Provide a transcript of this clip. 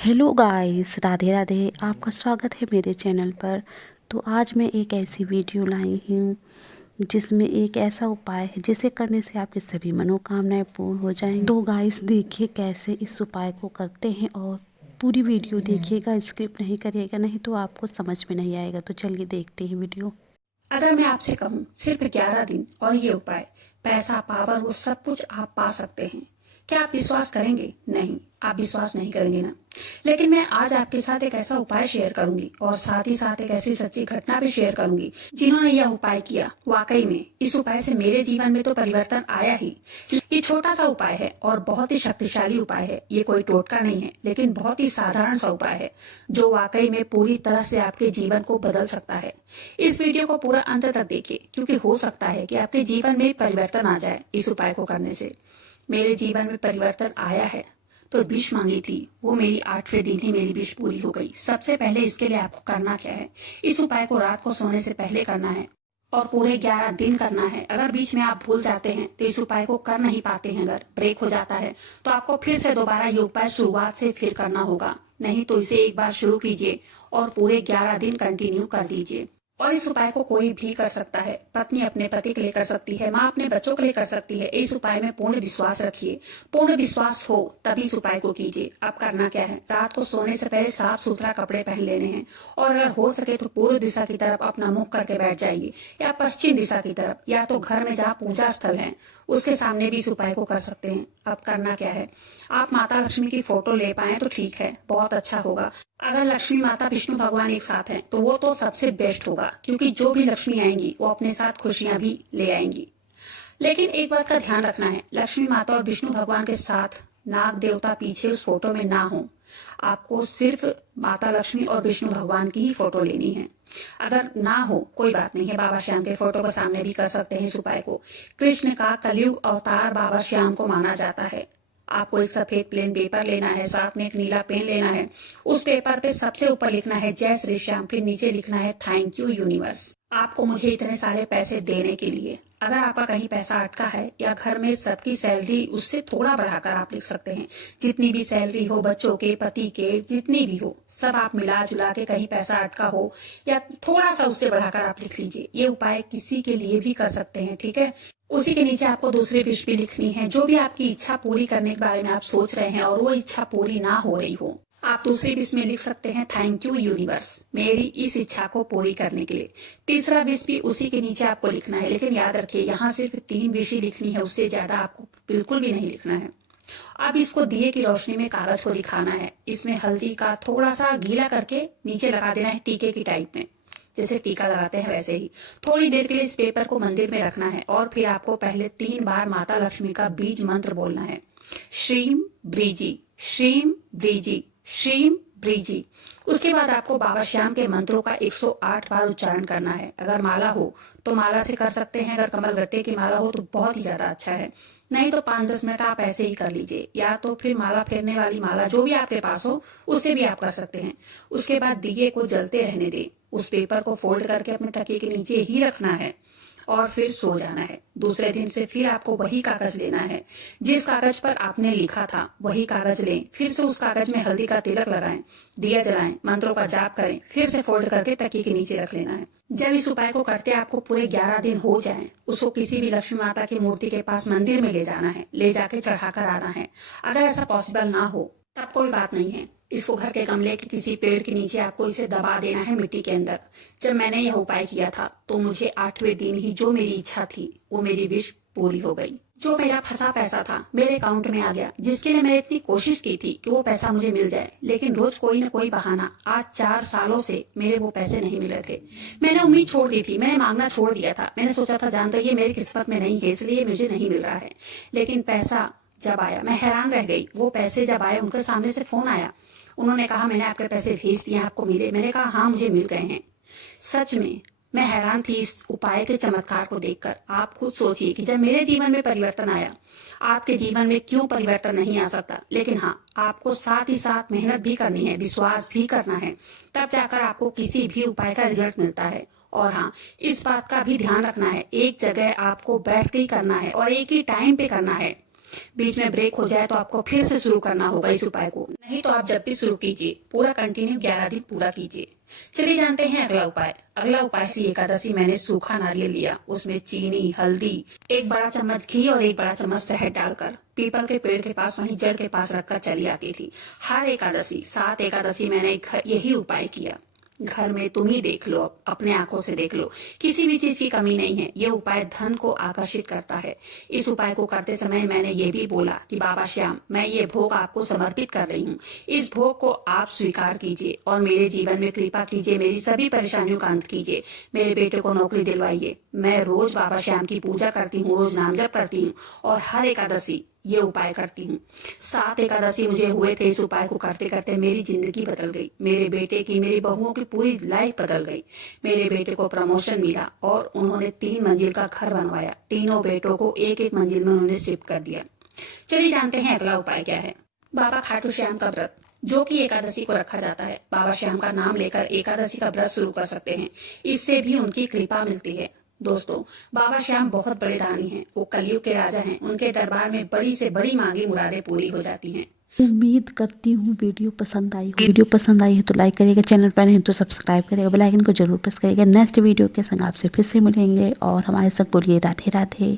Hello guys, Radhe Radhe. आपका स्वागत है मेरे चैनल पर। तो आज मैं एक ऐसी वीडियो लाई हूँ जिसमें एक ऐसा उपाय है जिसे करने से आपकी सभी मनोकामनाएं पूर्ण हो जाएंगी। तो गाइस देखिए कैसे इस उपाय को करते हैं और पूरी वीडियो देखिएगा, स्किप नहीं करिएगा, नहीं तो आपको समझ में नहीं आएगा। तो चलिए देखते हैं वीडियो। अगर मैं आपसे कहूँ सिर्फ 11 दिन और ये उपाय, पैसा, पावर, वो सब कुछ आप पा सकते हैं, क्या आप विश्वास करेंगे? नहीं, आप विश्वास नहीं करेंगे ना। लेकिन मैं आज आपके साथ एक ऐसा उपाय शेयर करूंगी और साथ ही साथ एक ऐसी सच्ची घटना भी शेयर करूंगी जिन्होंने यह उपाय किया। वाकई में इस उपाय से मेरे जीवन में तो परिवर्तन आया ही। ये छोटा सा उपाय है और बहुत ही शक्तिशाली उपाय है। ये कोई टोटका नहीं है, लेकिन बहुत ही साधारण सा उपाय है जो वाकई में पूरी तरह से आपके जीवन को बदल सकता है। इस वीडियो को पूरा अंत तक देखिए, क्योंकि हो सकता है कि आपके जीवन में परिवर्तन आ जाए इस उपाय को करने से। मेरे जीवन में परिवर्तन आया है। तो विश मांगी थी, वो मेरी 8वें दिन ही मेरी विश पूरी हो गई। सबसे पहले इसके लिए आपको करना क्या है, इस उपाय को रात को सोने से पहले करना है और पूरे 11 दिन करना है। अगर बीच में आप भूल जाते हैं तो इस उपाय को कर नहीं पाते हैं, अगर ब्रेक हो जाता है तो आपको फिर से दोबारा ये उपाय शुरुआत से फिर करना होगा। नहीं तो इसे एक बार शुरू कीजिए और पूरे 11 दिन कंटिन्यू कर दीजिए। और इस उपाय को कोई भी कर सकता है। पत्नी अपने पति के लिए कर सकती है, माँ अपने बच्चों के लिए कर सकती है। इस उपाय में पूर्ण विश्वास रखिए। पूर्ण विश्वास हो तभी इस उपाय को कीजिए। अब करना क्या है, रात को सोने से पहले साफ सुथरा कपड़े पहन लेने हैं और अगर हो सके तो पूर्व दिशा की तरफ अपना मुख करके बैठ जाइए या पश्चिम दिशा की तरफ, या तो घर में जहाँ पूजा स्थल है उसके सामने भी इस उपाय को कर सकते हैं। अब करना क्या है, आप माता लक्ष्मी की फोटो ले पाए तो ठीक है, बहुत अच्छा होगा। अगर लक्ष्मी माता विष्णु भगवान एक साथ हैं तो वो तो सबसे बेस्ट होगा, क्योंकि जो भी लक्ष्मी आएंगी वो अपने साथ खुशियां भी ले आएंगी। लेकिन एक बात का ध्यान रखना है, लक्ष्मी माता और विष्णु भगवान के साथ नाग देवता पीछे उस फोटो में ना हो। आपको सिर्फ माता लक्ष्मी और विष्णु भगवान की ही फोटो लेनी है। अगर ना हो कोई बात नहीं है, बाबा श्याम के फोटो के सामने भी कर सकते हैं इस उपाय को। कृष्ण का कलयुग अवतार बाबा श्याम को माना जाता है। आपको एक सफेद प्लेन पेपर लेना है, साथ में एक नीला पेन लेना है। उस पेपर पे सबसे ऊपर लिखना है जय श्री श्याम, फिर नीचे लिखना है थैंक यू यूनिवर्स, आपको मुझे इतने सारे पैसे देने के लिए। अगर आपका कहीं पैसा अटका है या घर में सबकी सैलरी, उससे थोड़ा बढ़ाकर आप लिख सकते हैं। जितनी भी सैलरी हो, बच्चों के, पति के, जितनी भी हो, सब आप मिला जुला के कहीं पैसा अटका हो या थोड़ा सा उससे बढ़ाकर आप लिख लीजिए। ये उपाय किसी के लिए भी कर सकते हैं, ठीक है। उसी के नीचे आपको दूसरी विश भी लिखनी है। जो भी आपकी इच्छा पूरी करने के बारे में आप सोच रहे हैं और वो इच्छा पूरी ना हो रही हो, आप दूसरी विश में लिख सकते हैं थैंक यू यूनिवर्स, मेरी इस इच्छा को पूरी करने के लिए। तीसरा विश भी उसी के नीचे आपको लिखना है, लेकिन याद रखिए यहाँ सिर्फ 3 विश ही लिखनी है, उससे ज्यादा आपको बिल्कुल भी नहीं लिखना है। अब इसको दिए की रोशनी में कागज को दिखाना है। इसमें हल्दी का थोड़ा सा गीला करके नीचे लगा देना है, टीके की टाइप में, जैसे टीका लगाते हैं वैसे ही। थोड़ी देर के लिए इस पेपर को मंदिर में रखना है और फिर आपको पहले 3 बार माता लक्ष्मी का बीज मंत्र बोलना है। श्रीम ब्रीजी, श्रीम ब्रीजी, श्रीम ब्रीजी। उसके बाद आपको बाबा श्याम के मंत्रों का 108 बार उच्चारण करना है। अगर माला हो तो माला से कर सकते हैं, अगर कमल गट्टे की माला हो तो बहुत ही ज्यादा अच्छा है। नहीं तो 5-10 मिनट आप ऐसे ही कर लीजिए, या तो फिर माला फेरने वाली माला जो भी आपके पास हो उससे भी आप कर सकते हैं। उसके बाद दिए को जलते रहने दें। उस पेपर को फोल्ड करके अपने तकिए के नीचे ही रखना है और फिर सो जाना है। दूसरे दिन से फिर आपको वही कागज लेना है, जिस कागज पर आपने लिखा था वही कागज लें। फिर से उस कागज में हल्दी का तिलक लगाएं, दिया जलाएं, मंत्रों का जाप करें, फिर से फोल्ड करके तकिए के नीचे रख लेना है। जब इस उपाय को करते आपको पूरे 11 दिन हो जाएं, उसको किसी भी लक्ष्मी माता की मूर्ति के पास मंदिर में ले जाना है, ले जाके चढ़ाकर आना है। अगर ऐसा पॉसिबल ना हो तब कोई बात नहीं है, इसको घर के गमले के किसी पेड़ के नीचे आपको इसे दबा देना है मिट्टी के अंदर। जब मैंने यह उपाय किया था तो मुझे 8वें दिन ही जो मेरी इच्छा थी वो मेरी विश पूरी हो गई। जो मेरा फंसा पैसा था मेरे अकाउंट में आ गया, जिसके लिए मैंने इतनी कोशिश की थी कि वो पैसा मुझे मिल जाए, लेकिन रोज कोई न कोई बहाना। आज 4 सालों से मेरे वो पैसे नहीं मिले थे। मैंने उम्मीद छोड़ दी थी, मैंने मांगना छोड़ दिया था। मैंने सोचा था जान दो ये मेरी किस्मत में नहीं है, इसलिए मुझे नहीं मिल रहा है। लेकिन पैसा जब आया मैं हैरान रह गई। वो पैसे जब आए उनके सामने से फोन आया, उन्होंने कहा मैंने आपके पैसे भेज दिए, आपको मिले? मैंने कहा हाँ मुझे मिल गए हैं। सच में मैं हैरान थी इस उपाय के चमत्कार को देखकर। आप खुद सोचिए कि जब मेरे जीवन में परिवर्तन आया, आपके जीवन में क्यों परिवर्तन नहीं आ सकता। लेकिन हाँ, आपको साथ ही साथ मेहनत भी करनी है, विश्वास भी करना है, तब जाकर आपको किसी भी उपाय का रिजल्ट मिलता है। और हाँ, इस बात का भी ध्यान रखना है, एक जगह आपको बैठ के ही करना है और एक ही टाइम पे करना है। बीच में ब्रेक हो जाए तो आपको फिर से शुरू करना होगा इस उपाय को, नहीं तो आप जब भी शुरू कीजिए पूरा कंटिन्यू 11 दिन पूरा कीजिए। चलिए जानते हैं अगला उपाय। अगला उपाय सी एकादशी मैंने सूखा नारियल लिया, उसमें चीनी, हल्दी, 1 बड़ा चम्मच घी और 1 बड़ा चम्मच शहद डालकर पीपल के पेड़ के पास वहीं जड़ के पास रखकर चली आती थी। हर एकादशी 7 एकादशी मैंने यही उपाय किया। घर में तुम ही देख लो, अपने आंखों से देख लो, किसी भी चीज की कमी नहीं है। ये उपाय धन को आकर्षित करता है। इस उपाय को करते समय मैंने ये भी बोला कि बाबा श्याम, मैं ये भोग आपको समर्पित कर रही हूँ। इस भोग को आप स्वीकार कीजिए और मेरे जीवन में कृपा कीजिए, मेरी सभी परेशानियों का अंत कीजिए, मेरे बेटे को नौकरी दिलवाइए। मैं रोज बाबा श्याम की पूजा करती हूँ, रोज नाम जप करती हूँ और हर एकादशी ये उपाय करती हूँ। 7 एकादशी मुझे हुए थे इस उपाय को करते करते। मेरी जिंदगी बदल गई, मेरे बेटे की, मेरी बहुओं की पूरी लाइफ बदल गई। मेरे बेटे को प्रमोशन मिला और उन्होंने 3 मंजिल का घर बनवाया। तीनों बेटों को एक एक मंजिल में उन्होंने शिफ्ट कर दिया। चलिए जानते हैं अगला उपाय क्या है। बाबा खाटू श्याम का व्रत, जो कि एकादशी को रखा जाता है। बाबा श्याम का नाम लेकर एकादशी का व्रत शुरू कर सकते हैं, इससे भी उनकी कृपा मिलती है। दोस्तों, बाबा श्याम बहुत बड़े दानी हैं। वो कलयुग के राजा हैं। उनके दरबार में बड़ी से बड़ी मांगी मुरादें पूरी हो जाती हैं। उम्मीद करती हूँ वीडियो पसंद आई हो। वीडियो पसंद आई है तो लाइक करिएगा, चैनल पर नहीं तो सब्सक्राइब करिएगा, बेल आइकन को जरूर प्रेस करिएगा। नेक्स्ट वीडियो के संग आपसे फिर से मिलेंगे और हमारे संग बोलिए राधे राधे।